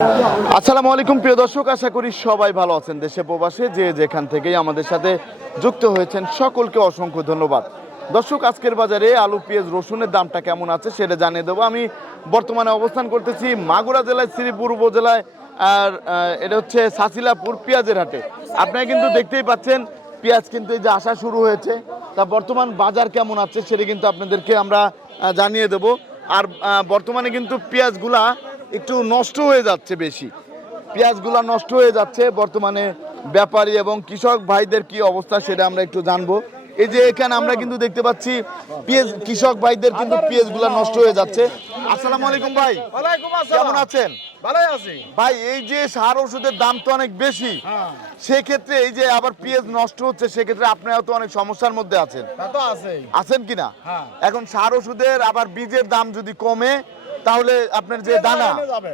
আসসালামু আলাইকুম প্রিয় দর্শক, আশা করি সবাই ভালো আছেন। দেশে প্রবাসে যে যেখান থেকেই আমাদের সাথে যুক্ত হয়েছেন সকলকে অসংখ্য ধন্যবাদ। দর্শক, আজকের বাজারে আলু, পেঁয়াজ, রসুনের দামটা কেমন আছে সেটা জানিয়ে দেবো। আমি বর্তমানে অবস্থান করতেছি মাগুরা জেলায় শ্রীপুর উপজেলায়, আর এটা হচ্ছে সাসিলাপুর পেঁয়াজের হাটে। আপনারা কিন্তু দেখতেই পাচ্ছেন পেঁয়াজ কিন্তু এই যে আসা শুরু হয়েছে। তা বর্তমান বাজার কেমন আছে সেটা কিন্তু আপনাদেরকে আমরা জানিয়ে দেবো। আর বর্তমানে কিন্তু পেঁয়াজগুলা একটু নষ্ট হয়ে যাচ্ছে, বেশি পেঁয়াজগুলা নষ্ট হয়ে যাচ্ছে। বর্তমানে ব্যাপারী এবং কৃষক ভাইদের কি অবস্থা সেটা আমরা একটু জানবো। এই যে এখানে আমরা কিন্তু দেখতে পাচ্ছি পেঁয়াজ, কৃষক ভাইদের কিন্তু পেঁয়াজগুলা নষ্ট হয়ে যাচ্ছে। আসসালামু আলাইকুম ভাই। ওয়ালাইকুম আসসালাম। কেমন আছেন? ভালোই আছি ভাই, এই যে সার ওষুধের দাম তো অনেক বেশি, সেক্ষেত্রে এই যে আবার পেঁয়াজ নষ্ট হচ্ছে, সেক্ষেত্রে আপনারা তো অনেক সমস্যার মধ্যে আছেন। তা তো আছেই। আছেন কিনা? হ্যাঁ। এখন সার ওষুধের আবার বীজের দাম যদি কমে, তাহলে আপনার যে দানা, যাবে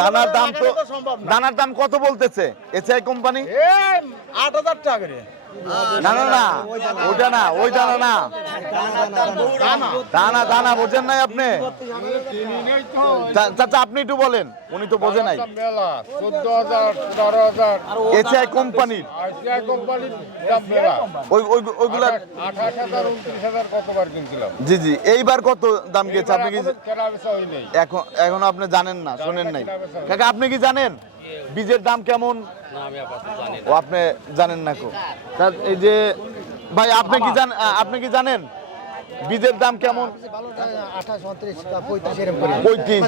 দানার দাম তো সম্ভব না। দানার দাম কত বলতেছে এসআই কোম্পানি? ৮,০০০ টাকা করে। না না না, ওটা না, ওই দানা না, দানা। দানা দানা বোঝেন নাই আপনি? চাচা আপনি একটু বলেন, উনি তো বোঝে নাই। মেলা ১৪,০০০, ১৫,০০০। এসআই কোম্পানির আইসিআই কোম্পানির দাম মেলা। ওইগুলা ২৮,০০০, ২৯,০০০ কতবার কিনছিলাম। জি জি। এইবার কত দাম গেছে আপনি কি কেনা বেচা হয় নাই। এখন আপনি জানেন না, শোনেন নাই? কাকা আপনি কি জানেন বীজের দাম কেমন? ও আপনি জানেন না কো? তা এই যে ভাই, আপনি কি জানেন বীজের দাম কেমন? 35।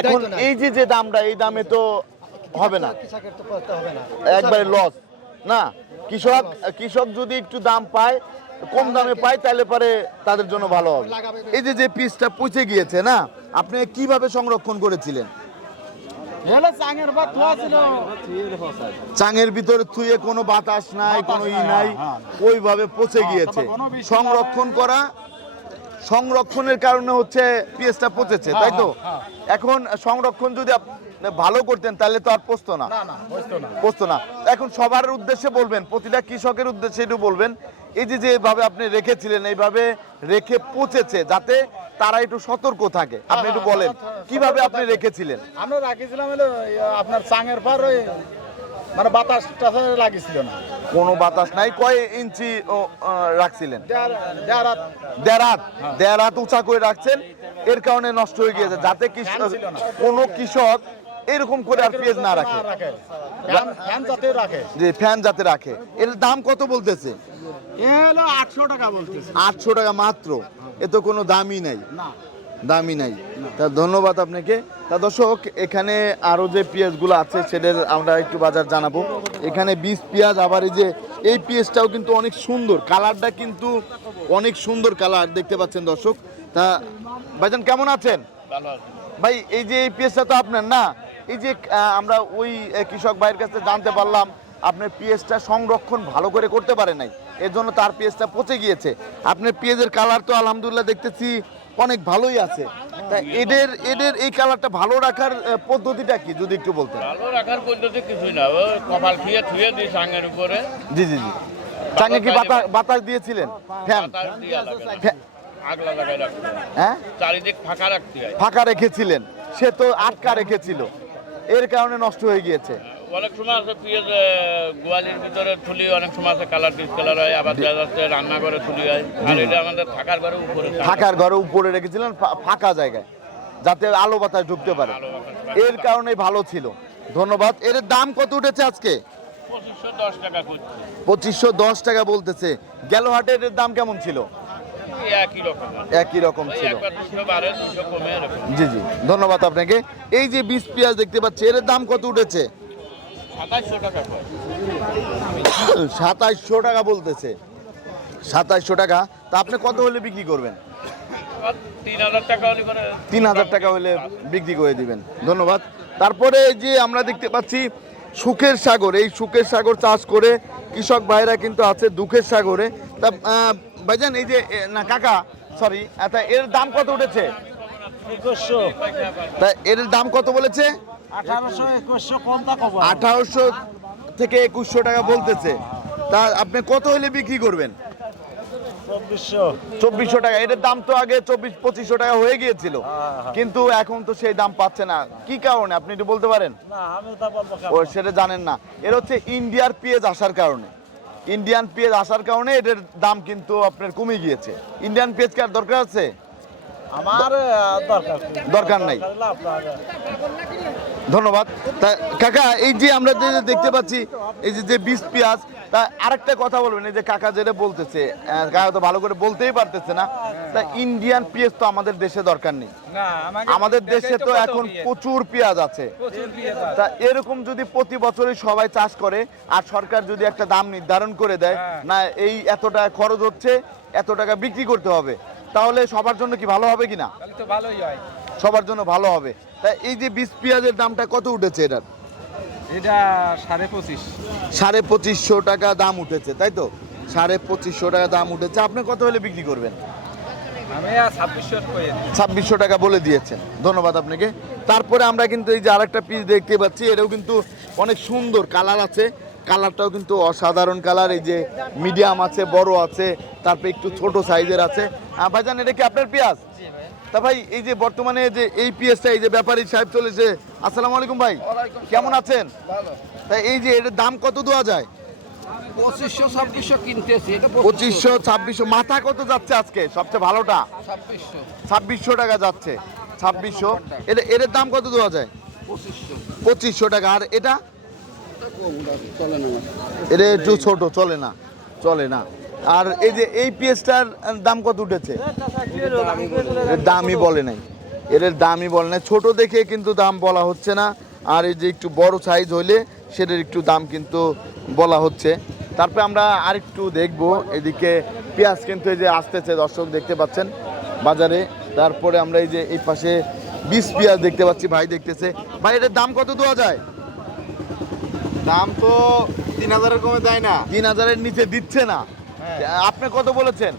এখন এই যে দামটা, এই দামে তো হবে না, একবারে লস না। কৃষক যদি একটু দাম পায়, কম দামে পায়, তাহলে পরে তাদের জন্য ভালো হবে। এই যে পিসটা পচে গিয়েছে না, আপনি কিভাবে সংরক্ষণ করেছিলেন? চাঙের ভিতরে থুয়ে কোনো বাতাস নাই, কোনো নাই, ওইভাবে পচে গিয়েছে। সংরক্ষণের কারণে হচ্ছে পেঁয়াজটা পচেছে, তাই তো? এখন সংরক্ষণ যদি ভালো করতেন তাহলে তো আর পচতো না। এখন সবার উদ্দেশ্যে বলবেন, প্রতিটা কৃষকের উদ্দেশ্যে একটু বলবেন, এই যে যেভাবে আপনি রেখেছিলেন, এইভাবে রেখে পচেছে, যাতে তারা একটু সতর্ক থাকে। আপনি একটু বলেন কিভাবে আপনি রেখেছিলেন? আমরা রাখিছিলাম হলো আপনার চাঙের পর ওই মানে বাতাস টাতাস লাগিয়েছিল না। কোনো বাতাস নাই। কয় ইঞ্চি রাখছিলেন? দেড় হাত উঁচা করে রাখছেন। এর কারণে নষ্ট হয়ে গিয়েছে, যাতে কোনো কৃষক এরকম করে আর পেঁয়াজ না রাখে, ফ্যান যাতে রাখে। এর দাম কত বলতেছে? ৮০০ টাকা বলতেছে। ৮০০ টাকা মাত্র? এ তো কোনো দামই নাই। তা ধন্যবাদ আপনাকে। তা দর্শক, এখানে আরো যে পেঁয়াজগুলো আছে সেটার আমরা একটু বাজার জানাবো। এখানে 20 পেঁয়াজ, আবার এই পেঁয়াজটাও কিন্তু অনেক সুন্দর, কালারটা কিন্তু অনেক সুন্দর কালার, দেখতে পাচ্ছেন দর্শক। তা ভাইজান কেমন আছেন? ভাই, এই যে এই পেঁয়াজটা তো আপনার না? এই যে আমরা ওই কৃষক ভাইয়ের কাছে জানতে পারলাম আপনার পেঁয়াজটা সংরক্ষণ ভালো করে করতে পারে নাই, এর জন্য তার পেঁয়াজটা পচে গিয়েছে। আপনার পেঁয়াজের কালার তো আলহামদুলিল্লাহ দেখতেছি অনেক ভালোই আছে। তা এদের এই কালারটা ভালো রাখার পদ্ধতিটা কি যদি একটু বলতেন? ভালো রাখার পদ্ধতি কিছুই না, ওই কপাল থুয়ে দিই চাঙের উপরে। জি। চাঙে কি বাতাস দিয়েছিলেন? ফ্যান আগলা লাগাই রাখতে হয়। হ্যাঁ, চারিদিক ফাঁকা রাখতে হয়। ফাঁকা রেখেছিলেন, সে তো আটকা রেখেছিল, এর কারণে নষ্ট হয়ে গিয়েছে। অনেক সময় আছে পেঁয়াজ গোয়ালির ভিতরে থুলি, অনেক সময় আছে কালার ডিসকালার হয়, আবার দেখা যাচ্ছে রান্নাঘরে থুলি হয়। আর এটা আমাদের থাকার ঘরে উপরে রেখেছিলেন ফাঁকা জায়গায়, যাতে আলো বাতাস ঢুকতে পারে, এর কারণে ভালো ছিল। ধন্যবাদ। এর দাম কত উঠেছে আজকে? 2510 টাকা করছে। 2510 টাকা বলতেছে। গেল হাটে এর দাম কেমন ছিল? একই রকম ছিল। জি। ধন্যবাদ আপনাকে। এই যে 20 পেঁয়াজ দেখতে পাচ্ছি, এর দাম কত উঠেছে? 2700 টাকা বলতেছে। 2700 টাকা। তা আপনি কত হলে বিক্রি করবেন? 3000 টাকা হলে বিক্রি করে দিবেন। ধন্যবাদ। তারপরে এই যে আমরা দেখতে পাচ্ছি সুখের সাগর, এই সুখের সাগর চাষ করে কৃষক ভাইরা কিন্তু আছে দুঃখের সাগরে। তা ভাইজান, এই যে না কাকা, সরি, এর দাম কত উঠেছে? 2100। তা এর দাম কত বলেছে? 1800 থেকে 2100 টাকা বলতেছে। তা আপনি কত হলে বিক্রি করবেন? 2400 টাকা। এটার দাম তো আগে 2400-2500 টাকা হয়ে গিয়েছিল, কিন্তু এখন তো সেই দাম পাচ্ছে না। কি কারণে আপনি একটু বলতে পারেন? ও সেটা জানেন না। এর হচ্ছে ইন্ডিয়ার পেঁয়াজ আসার কারণে, ইন্ডিয়ান পেঁয়াজ আসার কারণে এটার দাম কিন্তু আপনার কমে গিয়েছে। ইন্ডিয়ান পেঁয়াজ কি আর দরকার আছে? আমার দরকার নাই। ধন্যবাদ। তা কাকা, এই যে আমরা যে দেখতে পাচ্ছি এই যে বীজ পেঁয়াজ, তা আরেকটা কথা বলবেন, এই যে কাকা যেটা বলতেছে, কাকা তো ভালো করে বলতেই পারতেছে না, তা ইন্ডিয়ান পেঁয়াজ তো আমাদের দেশে দরকার নেই। আমাদের দেশে তো এখন প্রচুর পেঁয়াজ আছে। তা এরকম যদি প্রতি বছরই সবাই চাষ করে আর সরকার যদি একটা দাম নির্ধারণ করে দেয়, না এই এত টাকা খরচ হচ্ছে, এত টাকা বিক্রি করতে হবে, তাহলে সবার জন্য কি ভালো হবে কিনা? সবার জন্য ভালো হবে। তা এই যে বীজ পেঁয়াজের দামটা কত উঠেছে এটার? এটা 2550। 2550 টাকা দাম উঠেছে, তাই তো? 2550 টাকা দাম উঠেছে। আপনি কত হলে বিক্রি করবেন? আমি 2600 টাকা বলে দিয়েছেন। ধন্যবাদ আপনাকে। তারপরে আমরা কিন্তু এই যে আরেকটা পিস দেখতে পাচ্ছি, এটাও কিন্তু অনেক সুন্দর কালার আছে, কালারটাও কিন্তু অসাধারণ কালার। এই যে মিডিয়াম আছে, বড় আছে, তারপরে একটু ছোট সাইজের আছে। ভাইজান, এটা কি আপনার পেঁয়াজ? তা ভাই, এই যে বর্তমানে যে এই পেঁয়াজটা, এই যে ব্যাপারী সাহেব চলেছে, আসসালামু আলাইকুম ভাই, কেমন আছেন? তা এই যে এটার দাম কত দেওয়া যায়? 2500-2600 কিনতেছি। এটা 2500-2600। মাথা কত যাচ্ছে আজকে সবচেয়ে ভালোটা? 2600 টাকা যাচ্ছে। 2600। এটার দাম কত দেওয়া যায়? 2500 টাকা। আর এটা এটা একটু ছোট, চলে না, চলে না। আর এই যে এই পেঁয়াজটার দাম কত উঠেছে? এর দামই বলে নাই, এর দামই বলে নাই। ছোট দেখে কিন্তু দাম বলা হচ্ছে না, আর এই যে একটু বড় সাইজ হইলে সেটার একটু দাম কিন্তু বলা হচ্ছে। তারপরে আমরা আরেকটু দেখবো, এদিকে পেঁয়াজ কিন্তু এই যে আসতেছে, দর্শক দেখতে পাচ্ছেন বাজারে। তারপরে আমরা এই যে এই পাশে বীজ পেঁয়াজ দেখতে পাচ্ছি, ভাই দেখতেছে। ভাই, এটার দাম কত দেওয়া যায়? দাম তো 3000-এর কমে দেয় না। 3000-এর নিচে দিচ্ছে না। আপনি কত বলেছেন?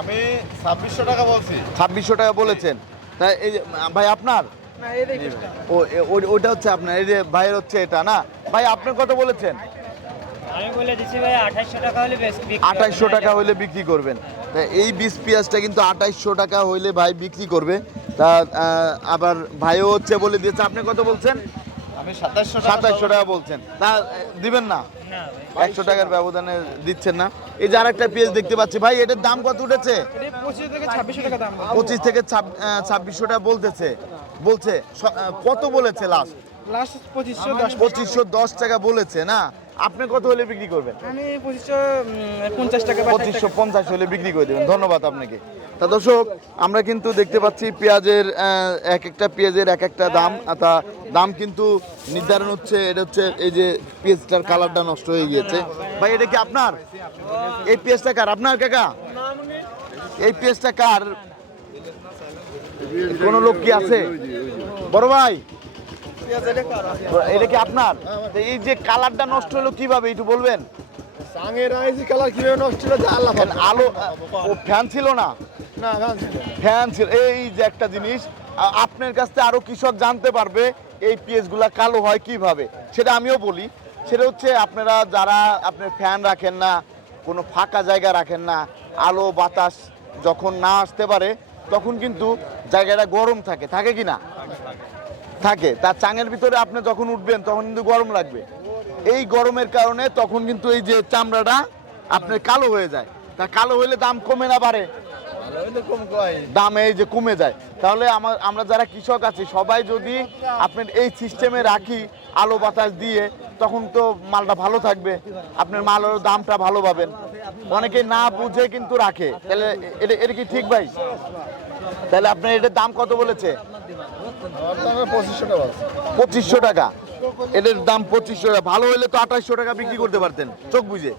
আমি 2600 টাকা বলছি। 2600 টাকা বলেছেন। তাই এই যে ভাই আপনার, ওইটা হচ্ছে আপনার, এই যে ভাইয়ের হচ্ছে এটা না। ভাই, আপনি কত বলেছেন? আমি বলে দিচ্ছি ভাই 2800 টাকা হলে বেশ 2800 টাকা হইলে বিক্রি করবেন। তা এই বীজ পেঁয়াজটা কিন্তু 2800 টাকা হইলে ভাই বিক্রি করবে। তা আবার ভাইও হচ্ছে বলে দিয়েছে। আপনি কত বলছেন? আমি 2700 টাকা বলছেন। তা দিবেন না? না ভাই 100 টাকার ব্যবধানে দিচ্ছেন না। এই যে আরেকটা পেঁয়াজ দেখতে পাচ্ছি ভাই, এটার দাম কত উঠেছে? 25 থেকে 2600 টাকা দাম। 25 থেকে 2600 টাকা বলতেছে, বলছে। কত বলেছে লাস্ট? লাস্ট 2510। 2510 টাকা বলেছে না। আপনি কত হলে বিক্রি করবেন? আমি 2550 টাকা 2550 হলে বিক্রি করে দেবেন। ধন্যবাদ আপনাকে। তা দর্শক, আমরা কিন্তু দেখতে পাচ্ছি পেঁয়াজের এক একটা পেঁয়াজের এক একটা দাম। তা দাম কিন্তু নির্ধারণ হচ্ছে। এটা হচ্ছে এই যে পেঁয়াজটার কালারটা নষ্ট হয়ে গিয়েছে। ভাই, এটা কি আপনার? এই পেঁয়াজটা কার? আপনার কাকা? এই পেঁয়াজটা কার? কোন লোক কি আছে? বড় ভাই, এটা কি আপনার? তো এই যে কালারটা নষ্ট হলো কিভাবে একটু বলবেন? সাঙের আইজি কালার কিভাবে নষ্ট হলো তা আল্লাহ পাক। আলো, ও ফ্যান ছিল না? না গান ছিল। ফ্যান ছিল। এই যে একটা জিনিস, আপনার কাছ থেকে আরো কৃষক জানতে পারবে এই পেঁয়াজগুলা কালো হয় কিভাবে, সেটা আমিও বলি। সেটা হচ্ছে আপনারা যারা আপনার ফ্যান রাখেন না, কোনো ফাঁকা জায়গা রাখেন না, আলো বাতাস যখন না আসতে পারে তখন কিন্তু জায়গাটা গরম থাকে, থাকে কি না? থাকে। তার চাঙের ভিতরে আপনি যখন উঠবেন তখন কিন্তু গরম লাগবে। এই গরমের কারণে তখন কিন্তু এই যে চামড়াটা আপনার কালো হয়ে যায়। তা কালো হলে দাম কমে না বাড়ে? দাম এই যে কমে যায়। তাহলে আমরা যারা কৃষক আছি সবাই যদি আপনার এই সিস্টেমে রাখি, আলো বাতাস দিয়ে, তখন তো মালটা ভালো থাকবে, আপনার মালের দামটা ভালো পাবেন। অনেকে না বুঝে কিন্তু রাখে। তাহলে এটা কি ঠিক ভাই? তাহলে আপনার এটার দাম কত বলেছে? 2500 টাকা। 2500 টাকা। এটার দাম 2500 টাকা। ভালো হলে তো 2800 টাকা বিক্রি করতে পারতেন চোখ বুঝে।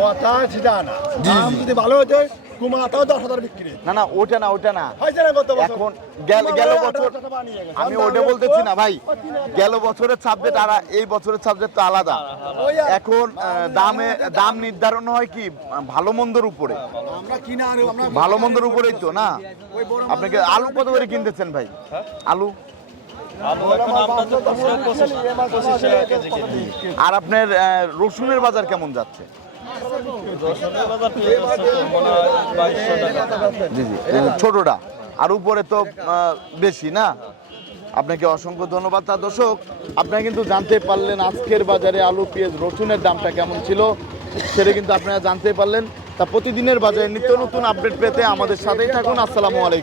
কথা সেটা না। দাম যদি ভালো হতো কুমাতাও 10000 বিক্রি। না না, ওটা না, ওটা না। হয়েছে না গত বছর? এখন গেল বছর আমি ওটা বলতেছি না ভাই। গেল বছরের সাবজেক্ট আর এই বছরের সাবজেক্ট তো আলাদা। এখন দাম নির্ধারণ হয় কি ভালো মন্দর উপরে। আমরা কিনা আর আমরা ভালো মন্দর উপরেই তো না। আপনাকে আলু কত করে কিনতেছেন ভাই? আলু আর আপনার রসুনের বাজার কেমন যাচ্ছে? জি জি ছোটটা আর উপরে তো বেশি না। আপনাকে অসংখ্য ধন্যবাদ। তা দর্শক আপনারা কিন্তু জানতে পারলেন আজকের বাজারে আলু পেঁয়াজ রসুনের দামটা কেমন ছিল, সেটা কিন্তু আপনারা জানতে পারলেন। তা প্রতিদিনের বাজারে নিত্য নতুন আপডেট পেতে আমাদের সাথেই থাকুন। আসসালামু আলাইকুম।